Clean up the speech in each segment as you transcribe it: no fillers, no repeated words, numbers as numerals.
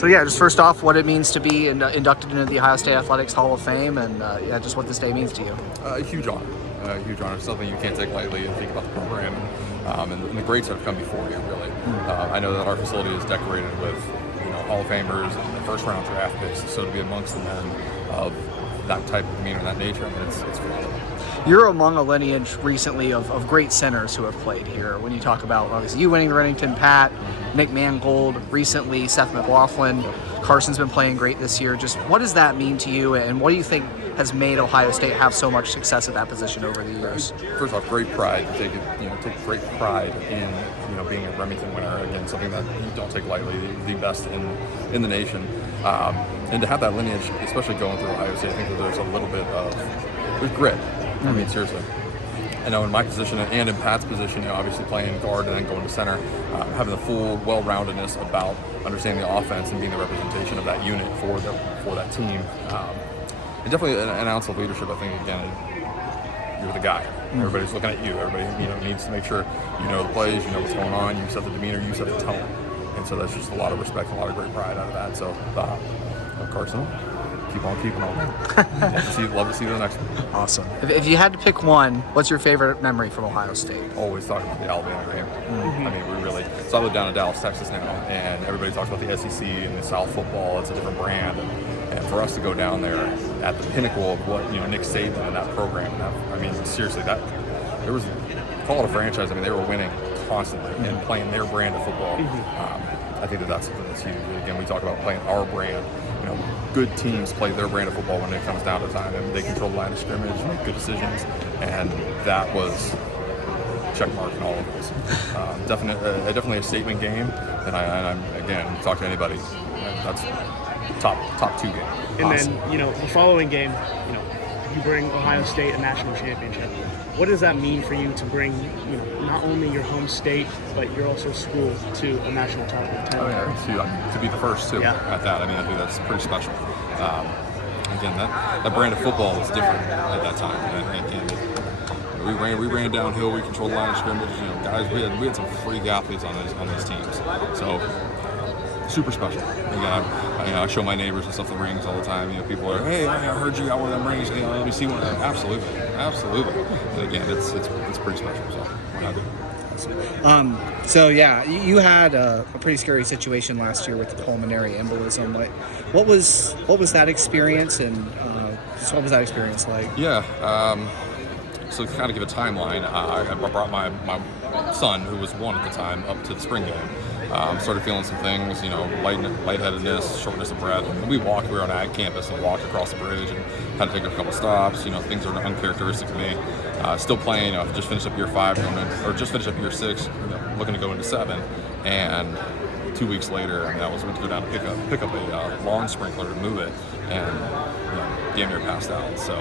So yeah, just first off, what it means to be inducted into the Ohio State Athletics Hall of Fame, and just what this day means to you. A huge honor. Huge honor. Something you can't take lightly and think about the program and the greats that have come before you. Really, I know that our facility is decorated with Hall of Famers and the first round draft picks. So to be amongst the men of that type of demeanor and that nature, I mean, it's phenomenal. You're among a lineage recently of great centers who have played here. When you talk about obviously you winning the Rimington, Pat, Nick Mangold, recently Seth McLaughlin, Carson's been playing great this year. Just what does that mean to you, and what do you think has made Ohio State have so much success at that position over the years? First off, great pride to take great pride in being a Remington winner. Again, something that you don't take lightly, the best in the nation, and to have that lineage, especially going through Ohio State, I think that there's a little bit of grit. I mean, seriously. I know in my position and in Pat's position, obviously playing guard and then going to center, having the full well-roundedness about understanding the offense and being the representation of that unit for that team, and definitely an ounce of leadership. I think again, you're the guy. Everybody's looking at you. Everybody needs to make sure you know the plays, you know what's going on, you set the demeanor, you set the tone, and so that's just a lot of respect, and a lot of great pride out of that. So, Carson, keep on keeping on. Love to see you the next one. Awesome. If you had to pick one, what's your favorite memory from Ohio State? Always talking about the Alabama game. I mean, we really. So I live down in Dallas, Texas now, and everybody talks about the SEC and the South football. It's a different brand, and for us to go down there at the pinnacle of what Nick Saban and that program. I mean, seriously, there was call it a franchise. I mean, they were winning constantly and playing their brand of football. I think that's something that's huge. Again, we talk about playing our brand. Good teams play their brand of football when it comes down to time, and they control the line of scrimmage, make good decisions, and that was check mark in all of those. Definitely a statement game, and I'm again, talk to anybody, that's top two game. And awesome. Then the following game, you bring Ohio State a national championship. What does that mean for you to bring, not only your home state, but your also school to a national title? Oh yeah, to be the first too at that. I mean, I think that's pretty special. Again, that brand of football was different at that time. And we ran downhill. We controlled the line of scrimmage. Guys, we had some freak athletes on these teams. So super special. Again, I show my neighbors and stuff the rings all the time. People are, hey, I heard you got one of them rings. Let me see one. Absolutely. But again, it's pretty special. So we're happy. So yeah, you had a pretty scary situation last year with the pulmonary embolism. What was that experience, and what was that experience like? Yeah. So to kind of give a timeline, I brought my son, who was 1 at the time, up to the spring game. Started feeling some things, lightheadedness, shortness of breath. And we were on ag campus and walked across the bridge and had to take a couple stops. Things are uncharacteristic to me. Still playing, just finished up year 5, just finished up year 6, looking to go into 7. And 2 weeks later, I went to go down to pick up a lawn sprinkler to move it, and damn near passed out. So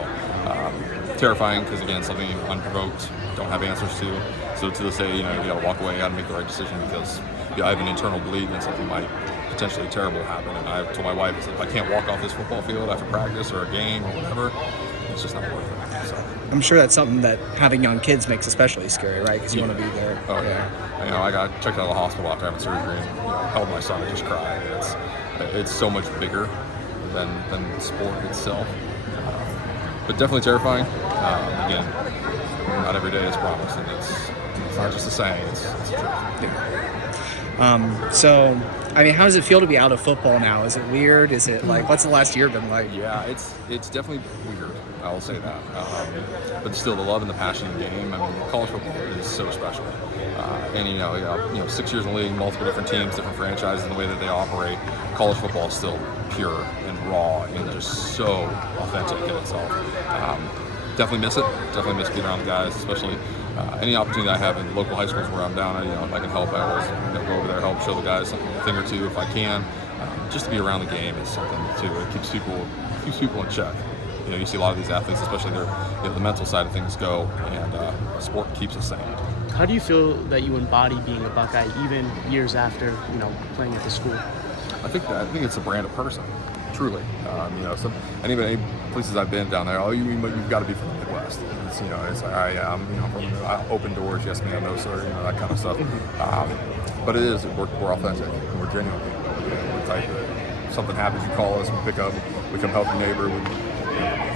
terrifying, because again, something unprovoked, don't have answers to. So to this day, you got to walk away, got to make the right decision, because I have an internal belief that something might potentially terrible happen. And I told my wife, I said, if I can't walk off this football field after practice or a game or whatever, it's just not worth it. So I'm sure that's something that having young kids makes especially scary, right? Because you want to be there. Oh yeah. I got checked out of the hospital after having surgery, and held my son and just cried. It's so much bigger than the sport itself, but definitely terrifying. Again, not every day is promised, and it's not just a saying; it's a truth. Yeah. So, how does it feel to be out of football now? Is it weird? Is it what's the last year been like? Yeah, it's definitely weird. I will say that. But still, the love and the passion in the game. College football is so special. And 6 years in the league, multiple different teams, different franchises, and the way that they operate. College football is still pure and raw and just so authentic in itself. Definitely miss it. Definitely miss being around the guys, especially any opportunity I have in local high schools where I'm down. If I can help, I always go over there, help show the guys something, a thing or two if I can. Just to be around the game is something too. It keeps people in check. You see a lot of these athletes, especially the mental side of things go, and sport keeps us sane. How do you feel that you embody being a Buckeye even years after playing at the school? I think it's a brand of person. Truly, any places I've been down there, you've got to be from the Midwest. It's I am, from open doors, yes ma'am, no sir, that kind of stuff. But we're authentic, and we're genuine. We're tight. something happens, you call us, we pick up, we come help your neighbor.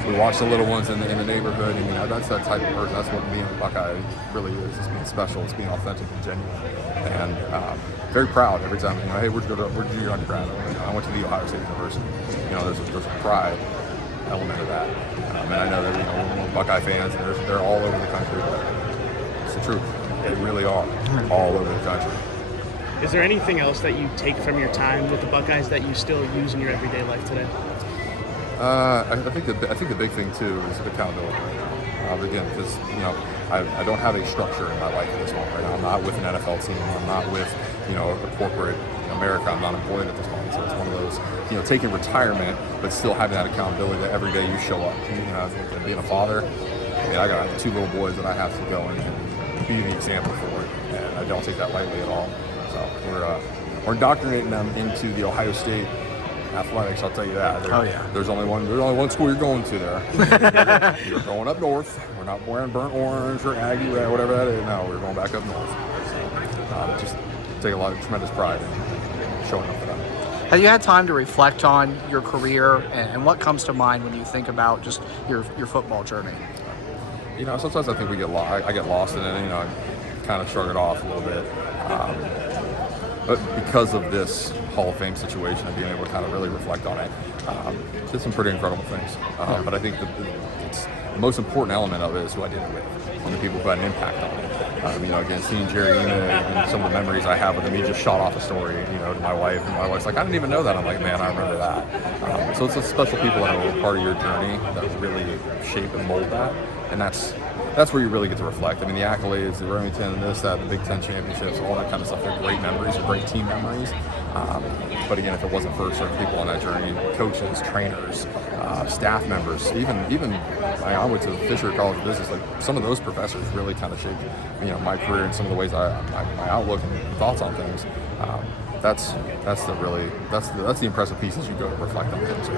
We watch the little ones in the neighborhood, and that's that type of person. That's what being a Buckeye really is. It's being special. It's being authentic and genuine, and very proud every time. Hey, where'd you do your undergrad? I went to the Ohio State University. There's a pride element of that, and I know that we're Buckeye fans, and they're all over the country. But it's the truth. They really are all over the country. Is there anything else that you take from your time with the Buckeyes that you still use in your everyday life today? I think the big thing too is accountability. Again, because I don't have a structure in my life at this moment right now. I'm not with an NFL team. I'm not with a corporate America. I'm not employed at this moment. So it's one of those taking retirement, but still having that accountability that every day you show up. Being a father, I got 2 little boys that I have to go and be the example for, and I don't take that lightly at all. So we're indoctrinating them into the Ohio State athletics, I'll tell you that. There's only one school you're going to there. You're going up north. We're not wearing burnt orange or Aggie red, whatever that is. No, we're going back up north. So, just take a lot of tremendous pride in showing up for them. Have you had time to reflect on your career and what comes to mind when you think about just your football journey? Sometimes I think we get lost. I get lost in it. I kind of shrug it off a little bit. But because of this Hall of Fame situation and being able to kind of really reflect on it, did some pretty incredible things. But I think the most important element of it is who I did it with and the people who had an impact on it. Again, seeing Jerry and some of the memories I have with him, he just shot off a story, to my wife, and my wife's like, I didn't even know that. I'm like, man, I remember that. So it's the special people that are part of your journey that really shape and mold that, and that's where you really get to reflect. The accolades, the Rimington, this, that, the Big Ten championships, all that kind of stuff, they're great memories, they're great team memories. But again, if it wasn't for certain people on that journey, coaches, trainers, staff members, even I went to Fisher College of Business, some of those professors really kind of shaped my career and some of the ways my outlook and thoughts on things. That's the impressive pieces you go to reflect on things.